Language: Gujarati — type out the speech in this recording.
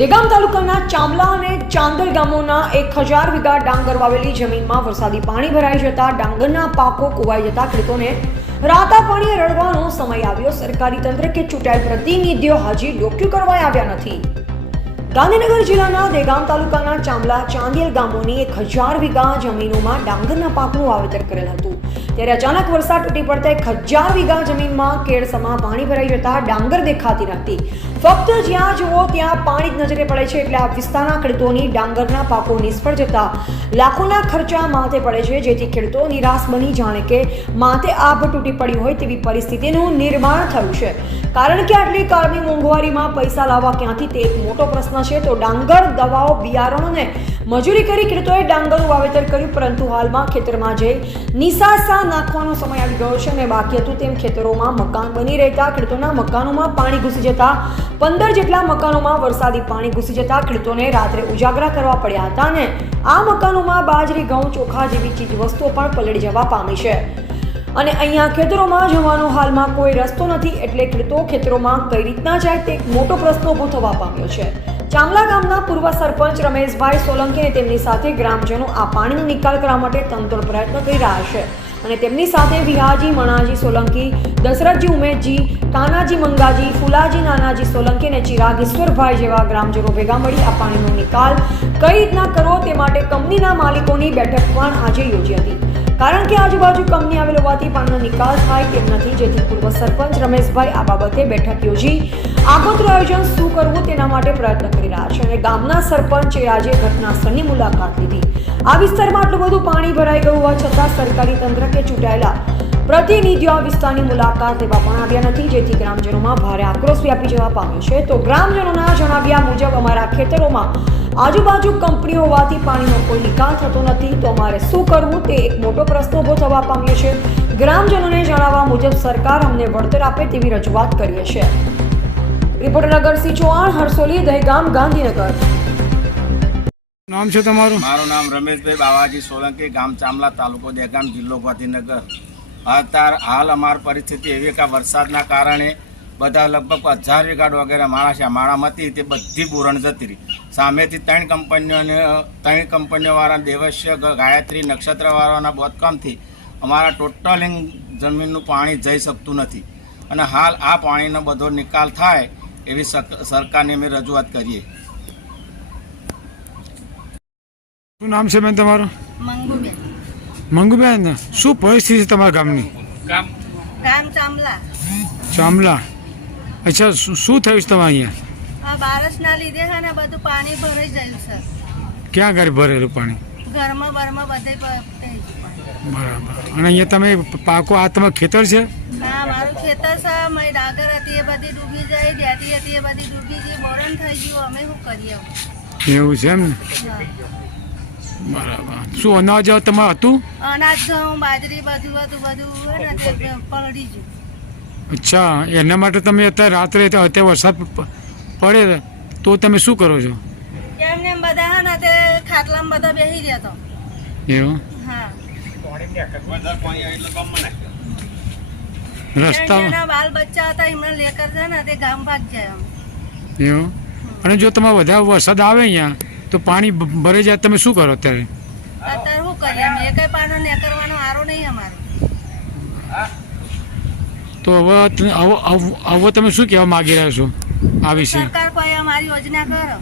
દેગામ તાલુકાના ચાંબલા અને ચાંદલ ગામોના એક હજાર વીઘા ડાંગર વાવેલી જમીનમાં વરસાદી પાણી ભરાઈ જતા ડાંગરના પાકો કુવાઈ જતા ખેડૂતોને રાતા પાણીએ રડવાનો સમય આવ્યો. સરકારી તંત્ર કે ચૂંટાયેલ પ્રતિનિધિઓ હજી ડોક્યુ કરવા આવ્યા નથી. ગાંધીનગર જિલ્લાના દેગામ તાલુકાના ચાંબલા ચાંદિયલ ગામોની એક હજાર વીઘા જમીનોમાં ડાંગરના પાકનું વાવેતર કરેલ હતું. ત્યારે અચાનક વરસાદ તૂટી પડતા એક હજાર વીઘા જમીનમાં કેળસમાં પાણી ભરાઈ જતા ડાંગર દેખાતી નથી. ફક્ત જ્યાં જુઓ ત્યાં પાણી જ નજરે પડે છે એટલે આ વિસ્તારના ખેડૂતોની ડાંગરના પાકો નિષ્ફળ જતા લાખોના ખર્ચા માથે પડે છે, જેથી ખેડૂતો નિરાશ બની જાણે કે માથે આભ તૂટી પડી હોય તેવી પરિસ્થિતિનું નિર્માણ થયું છે. કારણ કે આટલી કાળની મોંઘવારીમાં પૈસા લાવવા ક્યાંથી તે એક મોટો પ્રશ્ન છે, તો ડાંગર દવાઓ બિયારણોને મજૂરી કરી ખેડૂતોએ ડાંગરનું વાવેતર કર્યું, પરંતુ હાલમાં ખેતરમાં જઈ નિસાસા નાખવાનો સમય આવી ગયો છે અને બાકી હતું તેમ ખેતરોમાં મકાન બની રહેતા ખેડૂતોના મકાનોમાં પાણી ઘૂસી જતા પંદર જેટલા મકાનોમાં વરસાદી પાણી ઘૂસી જતા ખેડૂતોને રાત્રે ઉજાગરા કરવા પડ્યા હતા અને આ મકાનોમાં બાજરી, ઘઉં, ચોખા જેવી ચીજ વસ્તુઓ પણ પલળી જવા પામી છે. અને અહીંયા ખેતરોમાં જવાનો હાલમાં કોઈ રસ્તો નથી એટલે ખેડૂતો ખેતરોમાં કઈ રીતના જાય તે એક મોટો પ્રશ્ન ઊભો થવા પામ્યો છે. ચાંગલા ગામના પૂર્વ સરપંચ રમેશભાઈ સોલંકી અને તેમની સાથે ગ્રામજનો આ પાણીનો નિકાલ કરવા માટે તંતોડ પ્રયત્ન કરી રહ્યા છે અને તેમની સાથે વિહાજી મણાજી સોલંકી, દશરથજી ઉમેશજી કાનાજી મંગાજી, ફુલાજી નાનાજી સોલંકી અને ચિરાગ ઈશ્વરભાઈ જેવા ગ્રામજનો ભેગા મળી આ પાણીનો નિકાલ કઈ રીતના કરવો તે માટે કંપનીના માલિકોની બેઠક પણ આજે યોજી હતી. કારણ કે આજુબાજુ કંપની આવેલ હોવાથી પાણીનો નિકાલ થાય તેમ નથી. જેથી પૂર્વ સરપંચ રમેશભાઈ આ બાબતે બેઠક યોજી આગોતરું આયોજન શું કરવું તેના માટે પ્રયત્ન કરી રહ્યા છે અને ગામના સરપંચે આજે ઘટનાસ્થળની મુલાકાત લીધી. આ વિસ્તારમાં આટલું બધું પાણી ભરાઈ ગયું હોવા છતાં સરકારી તંત્ર કે ચૂંટાયેલા પ્રતિનિધિઓ આ વિસ્તારની મુલાકાત લેવા પણ આવ્યા નથી. જેથી ગ્રામજનોમાં ભારે આક્રોશ વ્યાપી જવા પામ્યો છે. તો ગ્રામજનોના જણાવ્યા મુજબ અમારા ખેતરોમાં આજુબાજુ કંપનીઓ હોવાથી પાણીનો કોઈ નિકાલ થતો નથી. તો અમારે શું કરવું? તે એક મોટો પ્રશ્ન ઊભો થવા પામ્યો છે. ગ્રામજનોને જણાવવા મુજબ સરકાર અમને વળતર આપે તેવી રજૂઆત કરીએ છીએ. રિપોર્ટર નગરસિંહ ચૌહાણ હરસોલી દહેગામ ગાંધીનગર. નામ છે તમારું? મારું નામ રમેશભાઈ બાવાજી સોલંકી ગામ ચામલા તાલુકો દહેગામ જિલ્લો ગાંધીનગર. અત્યાર હાલ અમારી પરિસ્થિતિ એવી કે વરસાદના કારણે બધા લગભગ હજાર વીઘાડ વગેરે માણસ છે. માળામાં હતી તે બધી બોરણ જતી રહી. સામેથી ત્રણ કંપનીઓને ત્રણ કંપનીઓવાળા દેવસ્ય ગાયત્રી નક્ષત્રવાળાના બોધકામથી અમારા ટોટલ જમીનનું પાણી જઈ શકતું નથી. અને હાલ આ પાણીનો બધો નિકાલ થાય એવી સરકારને અમે રજૂઆત કરીએ. શું નામ છે બેન તમારું? મંગુબેન. મંગુબેન શું પરિસ્થિતિ છે તમારા ગામની? ગામ ચામલા. ચામલા. અચ્છા શું થયું છે તમારે અહીંયા? આ બારસના લીધે છે ને બધું પાણી ભરાઈ જાય છે. ક્યાં ઘરે ભરેલું પાણી? ઘરમાં બરમાં બધે. બરાબર. અને અહીંયા તમે પાકો આ તમારું ખેતર છે? ના મારું ખેતર છે. મારી ડાગર હતી એ બધી ડૂબી જાય ડેડી હતી એ બધી ડૂબી ગઈ. બોરણ થઈ ગયું. અમે શું કરીએ? એવું છે એમ ને? બરાબર. શું અનાજ તમારું હતું? અનાજ ઘઉં બાજરી બધું હતું બધું હે પલળી ગયું. અચ્છા એના માટે તમે અત્યારે રાત્રે તો અત્યારે વરસાદ પડે તો તમે શું કરો છો? એમને એમ બધા હા ને તે ખાટલામાં બધા બેસી રહ્યા તો. એવું? હા. રસ્તા બાલ બચ્ચા હતા એમને લેકર છે ને તે ગામ ભાગ જાય એવું? અને જો તમારે વધારે વરસાદ આવે અહીંયા તો પાણી ભરે ભરાઈ જાય તમે શું કરો અત્યારે? અત્યારે શું કરીએ? એ કઈ પાણી ને કરવાનો તો હવે હવે તમે શું કહેવા માગી રહ્યા છો? આ વિશે. સરકાર કોઈ અમારી યોજના કરો.